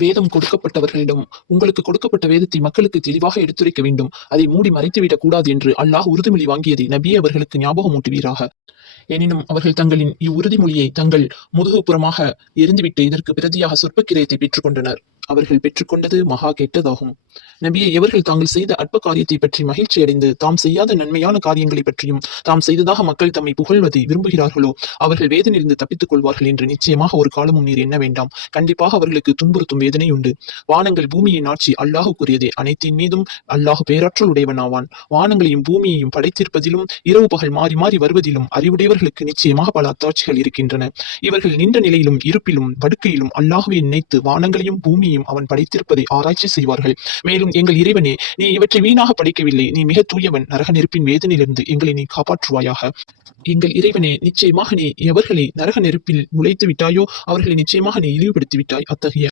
வேதம் கொடுக்கப்பட்டவர்களிடம் உங்களுக்கு கொடுக்கப்பட்ட வேதத்தை மக்களுக்கு தெளிவாக எடுத்துரைக்க வேண்டும், அதை மூடி மறைத்துவிடக் கூடாது என்று அல்லாஹ் உறுதிமொழி வாங்கியதை நபியே அவர்களுக்கு ஞாபகமூட்டுவீராக. எனினும் அவர்கள் தங்களின் இவ்வுறுதிமொழியை தங்கள் முதுகுப்புறமாக எரிந்துவிட்டு இதற்கு பிரதியாக சொற்பக்கிரயத்தை பெற்றுக் கொண்டனர். அவர்கள் பெற்றுக்கொண்டது மகா கெட்டதாகும். நபியை எவர்கள் தாங்கள் செய்த அற்ப காரியத்தை பற்றி மகிழ்ச்சி அடைந்து தாம் செய்யாத நன்மையான காரியங்களை பற்றியும் தாம் செய்ததாக மக்கள் தம்மை புகழ்வதை விரும்புகிறார்களோ அவர்கள் வேதனையிலிருந்து தப்பித்துக் கொள்வார்கள் என்று நிச்சயமாக ஒரு காலமும் நீர் எண்ண வேண்டாம். கண்டிப்பாக அவர்களுக்கு துன்புறுத்தும் வேதனை உண்டு. வானங்கள் பூமியின் ஆட்சி அல்லாஹுக்குரியதே. அனைத்தின் மீதும் அல்லாஹு பேராற்றல் உடையவனாவான். வானங்களையும் பூமியையும் படைத்திருப்பதிலும் இரவு பகல் மாறி மாறி வருவதிலும் அறிவுடையவர்களுக்கு நிச்சயமாக பல அத்தாட்சிகள் இருக்கின்றன. இவர்கள் நின்ற நிலையிலும் இருப்பிலும் படுக்கையிலும் அல்லாஹுவை நினைத்து வானங்களையும் பூமியையும் அவன் படைத்திருப்பதை ஆராய்ச்சி செய்வார்கள். மேலும் எங்கள் இறைவனே, நீ இவற்றை வீணாக படைக்கவில்லை, நீ மிக தூயவன், நரக நெருப்பின் வேதனையிலிருந்து எங்களை நீ காப்பாற்றுவாயாக. எங்கள் இறைவனே, நிச்சயமாக நீ எவர்களை நரக நெருப்பில் நுழைத்து விட்டாயோ அவர்களை நிச்சயமாக நீ இழிவுபடுத்தி விட்டாய். அத்தகைய